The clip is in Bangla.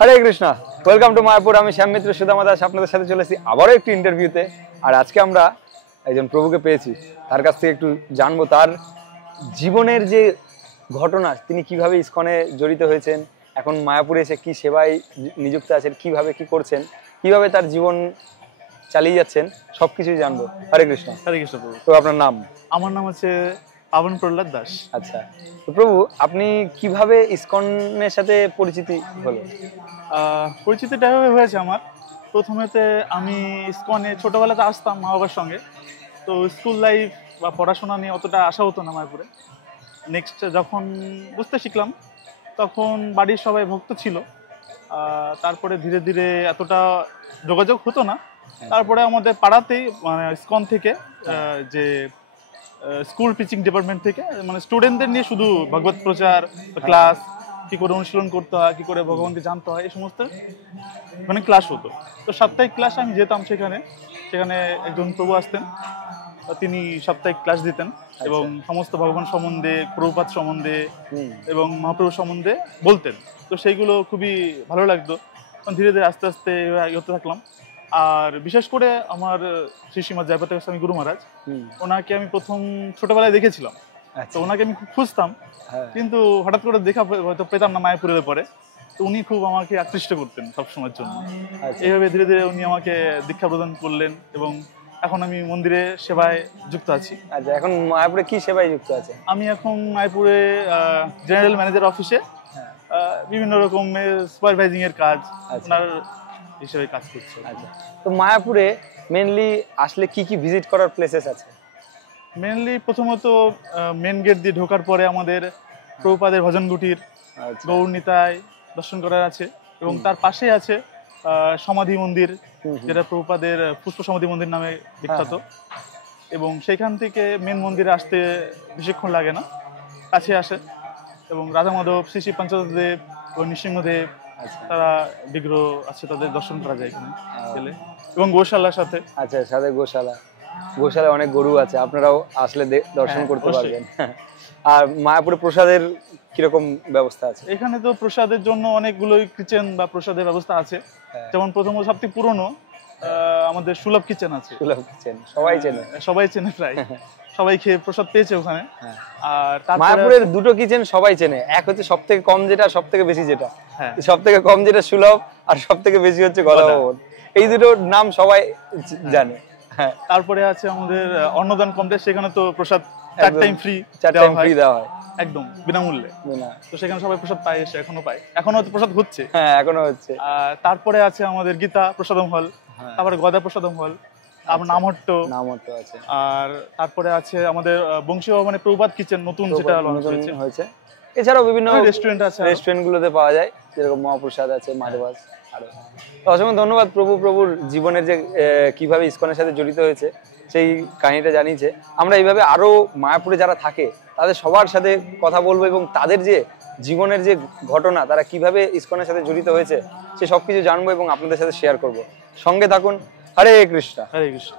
Hare Krishna, welcome to Mayapur. আমি শ্যাম মিত্র সুদামা দাস আপনাদের সাথে চলে এসেছি আবারও একটি ইন্টারভিউতে। আর আজকে আমরা একজন প্রভুকে পেয়েছি, তার কাছ থেকে একটু জানবো তার জীবনের যে ঘটনা, তিনি কিভাবে ইসকনে জড়িত হয়েছেন, এখন মায়াপুরে এসে কি সেবায় নিযুক্ত আছেন, কিভাবে কি করছেন, কিভাবে তার জীবন চালিয়ে যাচ্ছেন, সবকিছুই জানবো। হরে কৃষ্ণ। হরে কৃষ্ণ প্রভু। তো আপনার নাম? আমার নাম হচ্ছে পাবন প্রহ্লাদ দাস। আচ্ছা, তো প্রভু আপনি কিভাবে ইসকনের সাথে পরিচিতি হলো? পরিচিতিটা এভাবে হয়েছে আমার। প্রথমেতে আমি ইসকনে ছোটবেলাতে আসতাম মা বাবার সঙ্গে, তো স্কুল লাইফ বা পড়াশোনা নিয়ে অতটা আশা হতো না মায়াপুরে। নেক্সট যখন বুঝতে শিখলাম তখন বাড়ির সবাই ভক্ত ছিল, তারপরে ধীরে ধীরে এতটা যোগাযোগ হতো না। তারপরে আমাদের পাড়াতেই মানে ইসকন থেকে যে স্কুল টিচিং ডিপার্টমেন্ট থেকে মানে স্টুডেন্টদের নিয়ে শুধু ভগবত প্রচার ক্লাস, কি করে অনুশীলন করতে হয়, কি করে ভগবানকে জানতে হয়, এই সমস্ত মানে ক্লাস হতো। তো সাপ্তাহিক ক্লাস আমি যেতাম, সেখানে একজন প্রভু আসতেন, তিনি সাপ্তাহিক ক্লাস দিতেন এবং সমস্ত ভগবান সম্বন্ধে, প্রভুপাদ সম্বন্ধে এবং মহাপ্রভু সম্বন্ধে বলতেন। তো সেইগুলো খুবই ভালো লাগতো। ধীরে ধীরে আস্তে আস্তে হতে থাকলাম। আর বিশেষ করে আমার শ্রী শ্রীমৎ জয়পাতাকা গোস্বামী গুরু মহারাজ, ওনাকে আমি প্রথম ছোটবেলায় দেখেছিলাম। তো ওনাকে আমি খুব খুঁজতাম, কিন্তু হঠাৎ করে দেখা হয়তো পেতাম না মায়াপুরের পরে। তো উনি খুব আমাকে আকৃষ্ট করতেন সবসময়ের জন্য। এইভাবে ধীরে ধীরে উনি আমাকে দীক্ষা প্রদান করলেন এবং এখন আমি মন্দিরে সেবায় যুক্ত আছি। আচ্ছা, এখন মায়াপুরে কি সেবায় যুক্ত আছে? আমি এখন মায়াপুরে জেনারেল ম্যানেজার অফিসে বিভিন্ন রকমের সুপারভাইজিং এর কাজ আপনার হিসেবে কাজ করছে। আচ্ছা, তো মায়াপুরে মেনলি আসলে কি কি ভিজিট করার প্লেসেস আছে? মেনলি প্রথমত মেন গেট দিয়ে ঢোকার পরে আমাদের প্রভুপাদের ভজন কুটির, গৌর নিতাই দর্শন করার আছে এবং তার পাশে আছে সমাধি মন্দির, যেটা প্রভুপাদের পুষ্প সমাধি মন্দির নামে বিখ্যাত। এবং সেখান থেকে মেন মন্দিরে আসতে বেশিক্ষণ লাগে না, কাছে আসে। এবং রাধা মাধব, শ্রী শ্রী পঞ্চদেব ও নৃসিংহদেব, তারা বিগ্রহ আছে, তাদের দর্শন করা যায় এখানে গেলে। এবং গোশালার সাথে সাথে গোশালায় অনেক গরু আছে, আপনারাও আসলে দর্শন করতে পারবেন। আর মায়াপুরে প্রসাদের কিরকম ব্যবস্থা আছে? এখানে তো প্রসাদের জন্য অনেকগুলোই কিচেন বা প্রসাদের ব্যবস্থা আছে। যেমন প্রথম সবথেকে পুরনো আমাদের সুলভ কিচেন আছে। সুলভ কিচেন সবাই চেনে প্রায় সবাই খেয়ে প্রসাদ পেয়েছে ওখানে। আর মায়াপুরের দুটো কিচেন সবাই চেনে, এক হচ্ছে সব থেকে কম যেটা, সব থেকে বেশি যেটা। সব থেকে কম যেটা সুলভ, আর সব থেকে বেশি হচ্ছে গদা ভবন। এই দুটোর নাম সবাই জানে। তারপরে আছে আমাদের অন্নদান কমপ্লেক্স, সেখানে তো প্রসাদ 4 টাইম ফ্রি দেওয়া হয়, একদম বিনামূল্যে। তো সেখানে সবাই প্রসাদ পায়, এসে এখনো প্রসাদ হচ্ছে। এখনো হচ্ছে। তারপরে আছে আমাদের গীতা প্রসাদম হল, তারপরে গদা প্রসাদম হল, তারপর নামহট্ট আছে। আর তারপরে আছে আমাদের বংশী ভবনে প্রভুপাদ কিচেন, নতুন যেটা লঞ্চ হয়েছে। এছাড়াও বিভিন্ন রেস্টুরেন্ট আছে, রেস্টুরেন্ট গুলোতে পাওয়া যায়, যেরকম মহাপ্রসাদ আছে, মাধবাস। অসংখ্য ধন্যবাদ প্রভুর জীবনের যে কিভাবে ইসকনের সাথে জড়িত হয়েছে সেই কাহিনীটা জানিয়েছে। আমরা এইভাবে আরো মায়াপুরে যারা থাকে তাদের সবার সাথে কথা বলবো এবং তাদের যে জীবনের যে ঘটনা, তারা কিভাবে ইসকনের সাথে জড়িত হয়েছে সে সবকিছু জানবো এবং আপনাদের সাথে শেয়ার করব। সঙ্গে থাকুন। হরে কৃষ্ণ। হরে কৃষ্ণ।